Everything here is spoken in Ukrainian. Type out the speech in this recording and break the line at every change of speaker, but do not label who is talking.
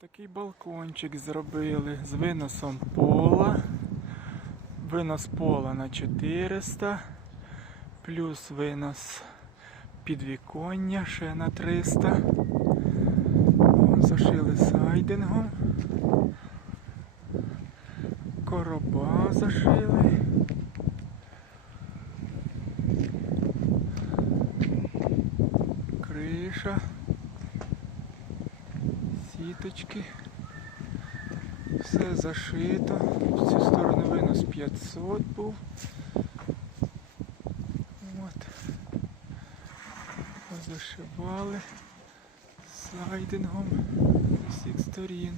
Такий балкончик зробили з виносом пола. Винос пола на 400, плюс винос підвіконня ще на 300. Зашили сайдингом. Короба зашили. Криша. Сіточки. Все зашито. В цю сторону винос 500 був. От. Зашивали сайдингом з усіх сторін.